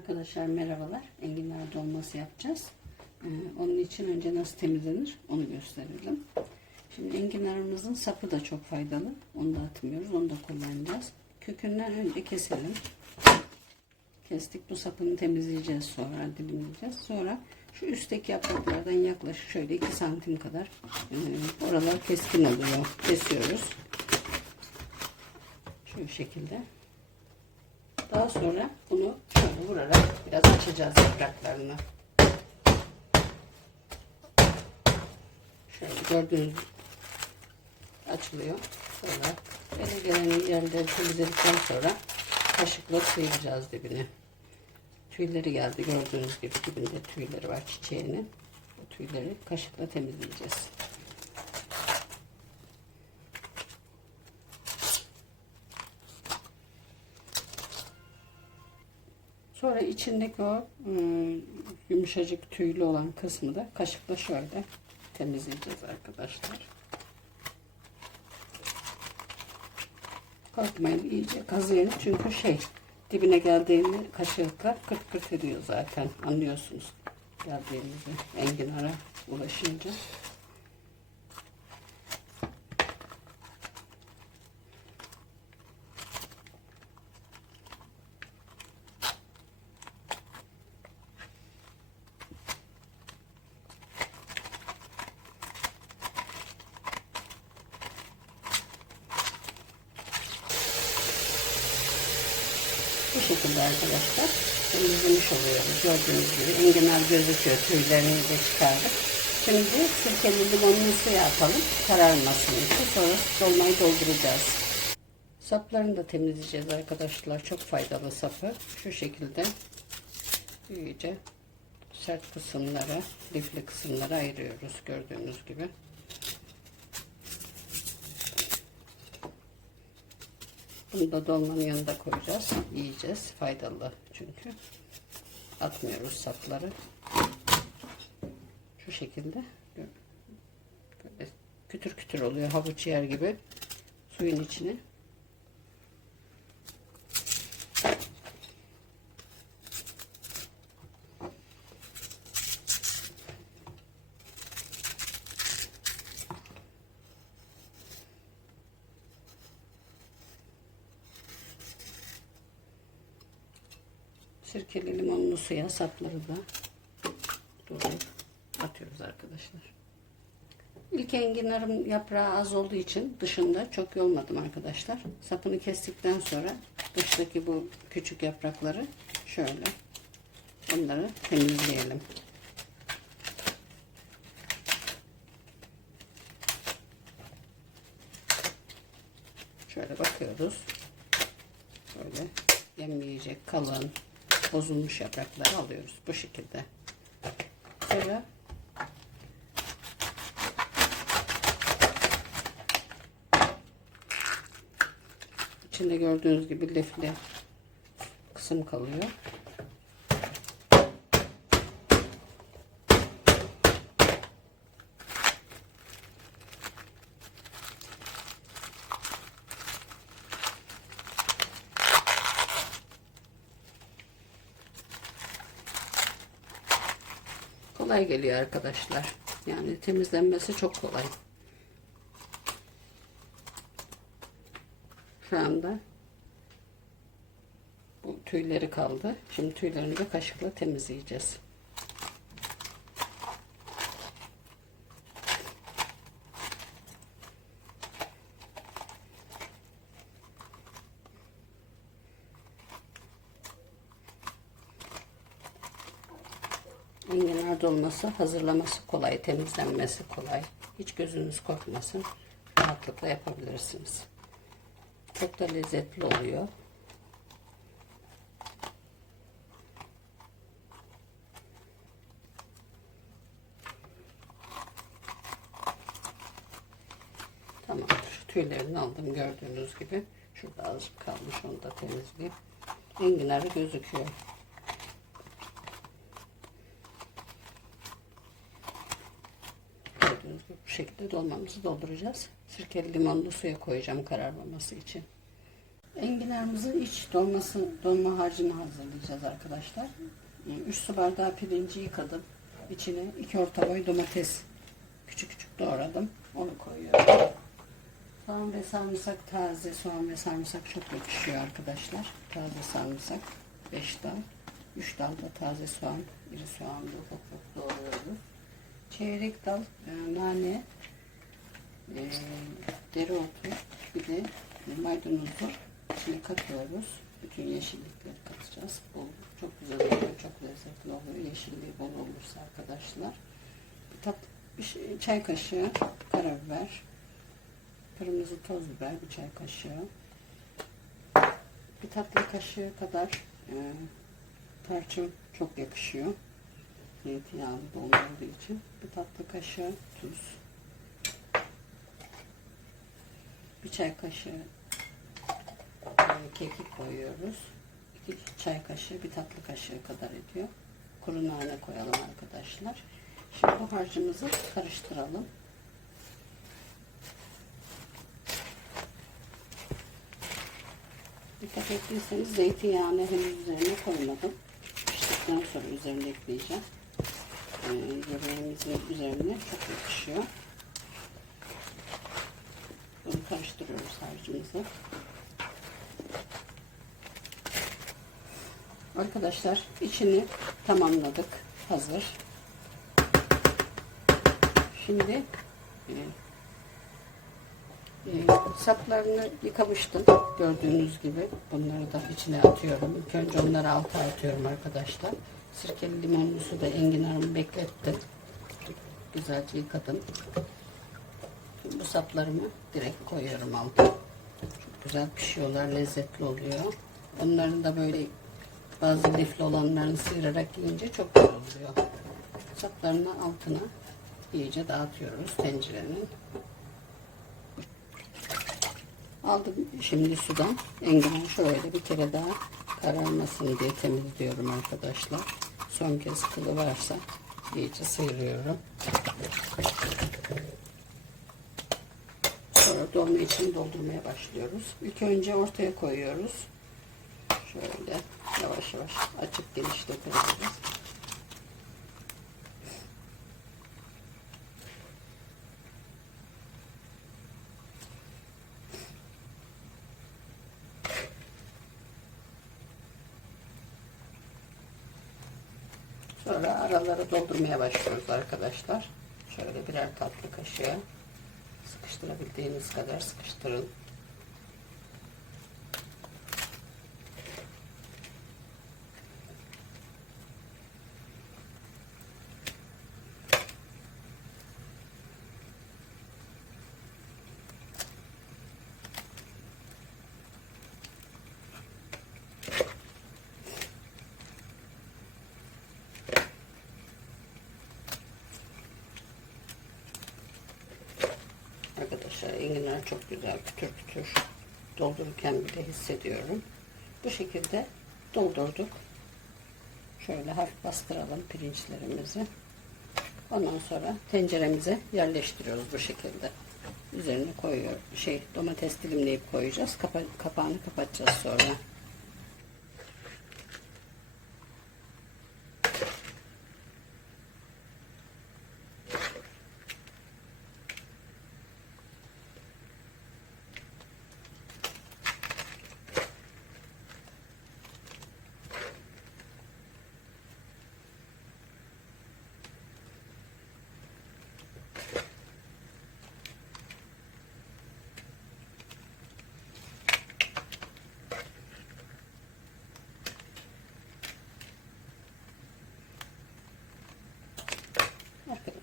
Arkadaşlar merhabalar. Enginar dolması yapacağız. Ee, onun için önce nasıl temizlenir onu gösterelim. Şimdi enginarımızın sapı da çok faydalı. Onu da atmıyoruz. Onu da kullanacağız. Kökünden önce keselim. Kestik. Bu sapını temizleyeceğiz sonra. Dilimleyeceğiz. Sonra şu üstteki yapraklardan yaklaşık şöyle 2 santim kadar e, oralar keskin oluyor. Kesiyoruz. Şu şekilde. Daha sonra bunu şöyle vurarak biraz açacağız yapraklarını. Şöyle gördüğünüz açılıyor. Sonra ele gelen yerleri temizledikten sonra kaşıkla sıyıracağız dibini. Tüyleri geldi gördüğünüz gibi dibinde tüyleri var çiçeğinin. O tüyleri kaşıkla temizleyeceğiz. Sonra içindeki o ıı, yumuşacık tüylü olan kısmı da kaşıkla şöyle temizleyeceğiz arkadaşlar. Korkmayın iyice kazıyın çünkü şey dibine geldiğinde kaşıkla kırt kırt ediyor zaten anlıyorsunuz geldiğimizi enginara ulaşınca. Şekilde arkadaşlar temizlemiş oluyoruz. Gördüğünüz gibi enginar gözüküyor. Tüylerini de çıkardık. Şimdi sirkeli limonlu suya atalım. Kararmasın için. Sonra dolmayı dolduracağız. Saplarını da temizleyeceğiz arkadaşlar. Çok faydalı sapı. Şu şekilde iyice sert kısımlara, lifli kısımlara ayırıyoruz. Gördüğünüz gibi. Bunu da dolmanın yanında koyacağız. Yiyeceğiz. Faydalı çünkü. Atmıyoruz sapları. Şu şekilde. Böyle kütür kütür oluyor. Havuç yer gibi. Suyun içine. Sirkeli limonlu suya sapları da doğrayıp atıyoruz arkadaşlar. İlk enginarım yaprağı az olduğu için dışında çok yolmadım arkadaşlar. Sapını kestikten sonra dıştaki bu küçük yaprakları şöyle onları temizleyelim. Şöyle bakıyoruz. Böyle yemleyecek kalın bozulmuş yaprakları alıyoruz bu şekilde. Sonra içinde gördüğünüz gibi lifli kısım kalıyor. Kolay geliyor arkadaşlar. Yani temizlenmesi çok kolay. Şu anda bu tüyleri kaldı. Şimdi tüylerini de kaşıkla temizleyeceğiz. Enginar dolması hazırlaması kolay, temizlenmesi kolay. Hiç gözünüz korkmasın. Rahatlıkla yapabilirsiniz. Çok da lezzetli oluyor. Tamamdır. Tüylerini aldım gördüğünüz gibi. Şurada azıcık kalmış onu da temizleyeyim. Enginarı gözüküyor. Gördüğünüz gibi bu şekilde dolmamızı dolduracağız. Sirkeli limonlu suya koyacağım kararmaması için. Enginarımızın iç dolması, dolma harcını hazırlayacağız arkadaşlar. 3 su bardağı pirinci yıkadım. İçine 2 orta boy domates küçük küçük doğradım. Onu koyuyorum. Soğan ve sarımsak taze soğan ve sarımsak çok yakışıyor arkadaşlar. Taze sarımsak 5 dal. 3 dal da taze soğan, iri soğan da ufak ufak doğruyoruz. Çeyrek dal e, nane, e, dereotu, bir de maydanozu içine katıyoruz. Bütün yeşillikleri katacağız. Bu çok güzel oluyor, çok lezzetli oluyor. Yeşilliği bol olursa arkadaşlar. Bir tat, bir şey- çay kaşığı karabiber, kırmızı toz biber, bir çay kaşığı, bir tatlı kaşığı kadar e, tarçın çok yakışıyor. Zeytinyağlı dolma için. Bir tatlı kaşığı tuz. Bir çay kaşığı e, kekik koyuyoruz. İki çay kaşığı, bir tatlı kaşığı kadar ediyor. Kuru nane koyalım arkadaşlar. Şimdi bu harcımızı karıştıralım. Dikkat ettiyseniz zeytinyağını henüz üzerine koymadım. Piştikten sonra üzerine ekleyeceğim. Ee, yemeğimizin üzerine çok yakışıyor. Bunu karıştırıyoruz harcımızı. Arkadaşlar içini tamamladık. Hazır. Şimdi e, e, saplarını yıkamıştım. Gördüğünüz gibi. Bunları da içine atıyorum. İlk önce onları alta atıyorum arkadaşlar. Sirkeli limonlu suda enginarımı beklettim. Güzelce yıkadım. Bu saplarımı direkt koyuyorum alta. Çok güzel pişiyorlar. Lezzetli oluyor. Onların da böyle bazı lifli olanlarını sıyırarak yiyince çok güzel oluyor. Saplarını altına iyice dağıtıyoruz tencerenin. Aldım şimdi sudan. Enginar şöyle bir kere daha kararmasın diye temizliyorum arkadaşlar. Son kez kılı varsa iyice sıyırıyorum. Sonra dolma için doldurmaya başlıyoruz. İlk önce ortaya koyuyoruz. Şöyle yavaş yavaş açıp genişleteceğiz. Sonra araları doldurmaya başlıyoruz arkadaşlar. Şöyle birer tatlı kaşığı sıkıştırabildiğiniz kadar sıkıştırın. Arkadaşlar çok güzel pütür pütür doldururken bile hissediyorum. Bu şekilde doldurduk. Şöyle hafif bastıralım pirinçlerimizi. Ondan sonra tenceremize yerleştiriyoruz bu şekilde. Üzerine koyuyor. Şey domates dilimleyip koyacağız. Kapa kapağını kapatacağız sonra.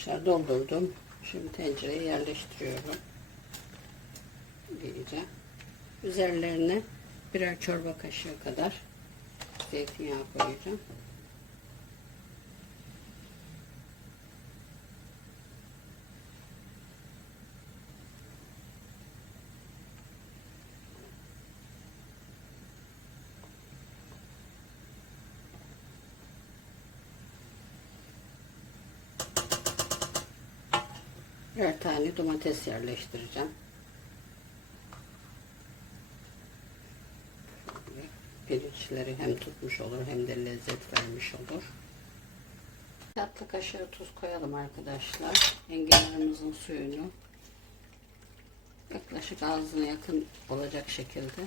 Arkadaşlar doldurdum. Şimdi tencereye yerleştiriyorum. İyice. Üzerlerine birer çorba kaşığı kadar zeytinyağı koyacağım. Birer tane domates yerleştireceğim. içleri hem tutmuş olur hem de lezzet vermiş olur. Tatlı kaşığı tuz koyalım arkadaşlar. Enginarımızın suyunu yaklaşık ağzına yakın olacak şekilde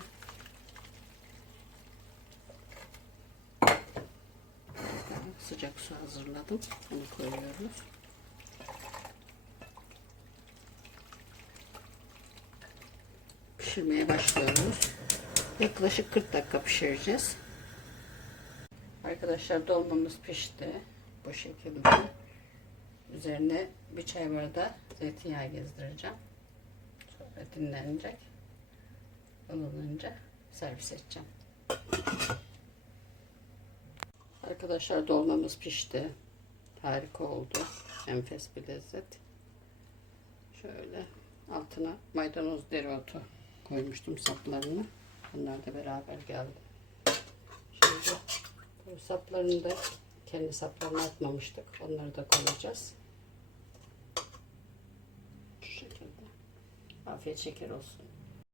sıcak su hazırladım. Onu koyuyoruz. Pişirmeye başlıyoruz. Yaklaşık 40 dakika pişireceğiz. Arkadaşlar dolmamız pişti. Bu şekilde. Üzerine bir çay bardağı zeytinyağı gezdireceğim. Sonra dinlenecek. Alınınca servis edeceğim. Arkadaşlar dolmamız pişti. Harika oldu. Enfes bir lezzet. Şöyle altına maydanoz dereotu koymuştum saplarını. Bunlar da beraber geldi. Şimdi bu saplarını da kendi saplarını atmamıştık. Onları da koyacağız. Şu şekilde. Afiyet şeker olsun.